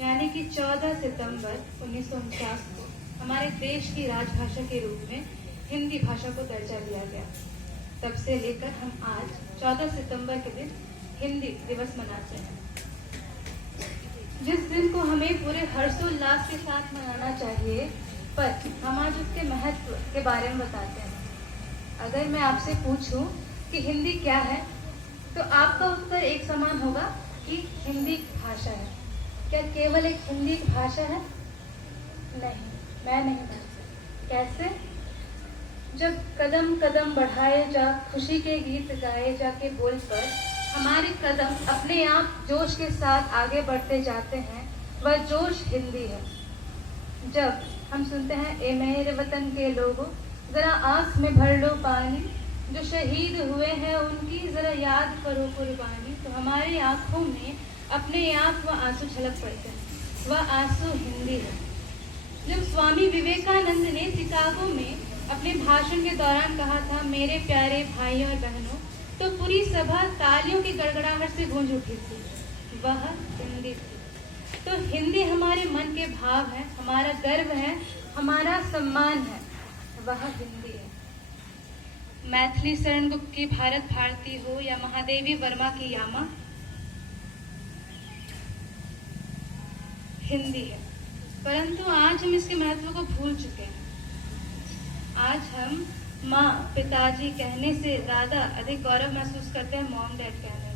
यानी कि 14 सितंबर 1949 को हमारे देश की राजभाषा के रूप में हिंदी भाषा को दर्जा दिया गया। तब से लेकर हम आज 14 सितंबर के दिन हिंदी दिवस मनाते हैं, जिस दिन को हमें पूरे हर्षोल्लास के साथ मनाना चाहिए, पर हम आज उसके महत्व के बारे में बताते हैं। अगर मैं आपसे पूछूं कि हिंदी क्या है, तो आपका उत्तर एक समान होगा कि हिंदी भाषा है। क्या केवल एक हिंदी भाषा है? नहीं, मैं नहीं बता सकती। कैसे? जब कदम कदम बढ़ाए जा, खुशी के गीत गाए जा के बोल पर हमारे कदम अपने आप जोश के साथ आगे बढ़ते जाते हैं, वह जोश हिंदी है। जब हम सुनते हैं, ए मेरे वतन के लोगों, जरा आंख में भर लो पानी, जो शहीद हुए हैं उनकी जरा याद करो कुर्बानी, तो हमारी आंखों में अपने आप वह आंसू झलक पड़ते हैं। वह आंसू हिंदी है। जब स्वामी विवेकानंद ने शिकागो में अपने भाषण के दौरान कहा था, मेरे प्यारे भाइयों और बहनों, तो पूरी सभा तालियों की गड़गड़ाहट से गूंज उठी थी। वह हिंदी थी। तो हिंदी हमारे मन के भाव है, हमारा गर्व है, हमारा सम्मान है। वह हिंदी है। मैथिली शरण गुप्त की भारत भारती हो या महादेवी वर्मा की यामा, हिंदी है। परंतु आज हम इसके महत्व को भूल चुके हैं। आज हम माँ पिताजी कहने से ज्यादा अधिक गौरव महसूस करते हैं मॉम डैड कहने में।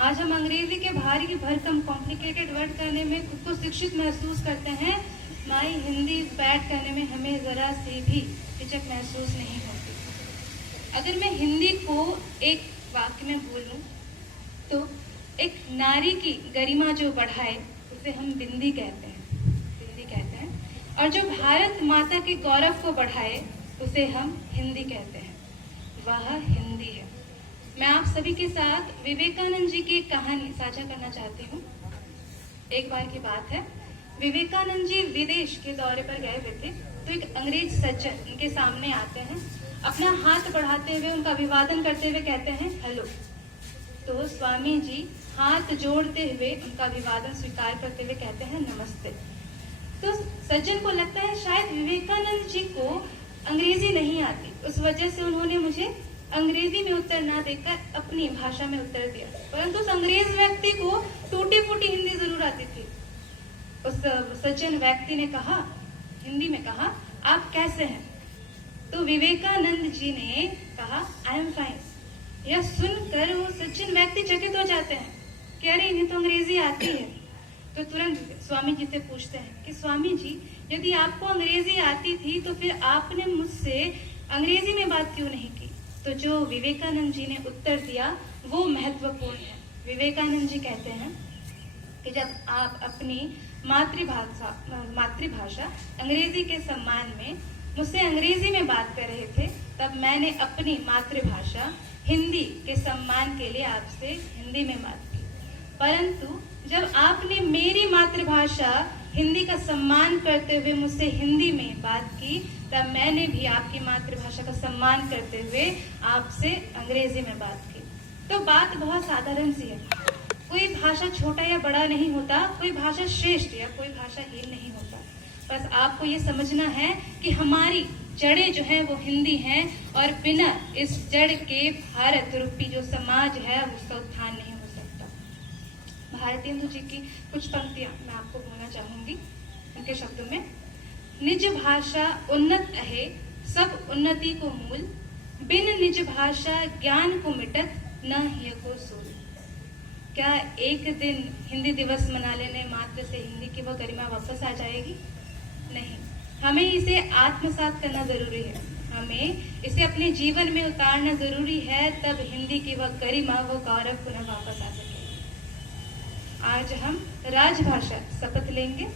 आज हम अंग्रेजी के भारी भरकम कॉम्प्लिकेटेड वर्ड कहने में खुद को शिक्षित महसूस करते हैं। माई हिंदी बैड कहने में हमें जरा सी भी हिचक महसूस नहीं होती। अगर मैं हिंदी को एक वाक्य में बोलूं तो एक नारी की गरिमा जो बढ़ाए उसे हम बिंदी कहते हैं, बिंदी कहते हैं। और जो भारत माता के गौरव को बढ़ाए उसे हम हिंदी कहते हैं। वह हिंदी है। मैं आप सभी के साथ विवेकानंद जी की कहानी साझा करना चाहती हूँ। एक बार की बात है, विवेकानंद जी विदेश के दौरे पर गए हुए थे, तो एक अंग्रेज सज्जन उनके सामने आते हैं, अपना हाथ बढ़ाते हुए उनका अभिवादन करते हुए कहते हैं हेलो। तो स्वामी जी हाथ जोड़ते हुए उनका अभिवादन स्वीकार करते हुए कहते हैं नमस्ते। तो सज्जन को लगता है शायद विवेकानंद जी को अंग्रेजी नहीं आती, उस वजह से उन्होंने मुझे अंग्रेजी में उत्तर ना देकर अपनी भाषा में उत्तर दिया। परंतु उस अंग्रेज व्यक्ति को टूटी फूटी हिंदी जरूर आती थी। उस सज्जन व्यक्ति ने कहा, हिंदी में कहा, आप कैसे हैं? तो विवेकानंद जी ने कहा आई एम फाइन। यह सुनकर वो सज्जन व्यक्ति चकित हो जाते हैं कि अरे इन्हें तो अंग्रेजी आती है। तो तुरंत स्वामी जी से पूछते हैं कि स्वामी जी, यदि आपको अंग्रेजी आती थी तो फिर आपने मुझसे अंग्रेजी में बात क्यों नहीं की? तो जो विवेकानंद जी ने उत्तर दिया वो महत्वपूर्ण है। विवेकानंद जी कहते हैं कि जब आप अपनी मातृभाषा अंग्रेजी के सम्मान में मुझसे अंग्रेजी में बात कर रहे थे, तब मैंने अपनी मातृभाषा हिंदी के सम्मान के लिए आपसे हिंदी में बात की। परंतु जब आपने मेरी मातृभाषा हिंदी का सम्मान करते हुए मुझसे हिंदी में बात की, तब मैंने भी आपकी मातृभाषा का सम्मान करते हुए आपसे अंग्रेजी में बात की। तो बात बहुत साधारण सी है। कोई भाषा छोटा या बड़ा नहीं होता, कोई भाषा श्रेष्ठ या कोई भाषा हीन नहीं होता। बस आपको ये समझना है कि हमारी जड़ें जो हैं वो हिंदी हैं, और बिना इस जड़ के भारत रूपी जो समाज है उसका उत्थान नहीं हो सकता। भारतेंदु जी की कुछ पंक्तियां मैं आपको बोलना चाहूंगी उनके शब्दों में। निज भाषा उन्नत अहे, सब उन्नति को मूल, बिन निज भाषा ज्ञान को मिटत, न हिय को सूल। क्या एक दिन हिंदी दिवस मना लेने मात्र से हिंदी की वह गरिमा वापस आ जाएगी? नहीं, हमें इसे आत्मसात करना जरूरी है, हमें इसे अपने जीवन में उतारना जरूरी है, तब हिंदी की वह गरिमा, वह गौरव पुनः वापस आ सके। आज हम राजभाषा शपथ लेंगे।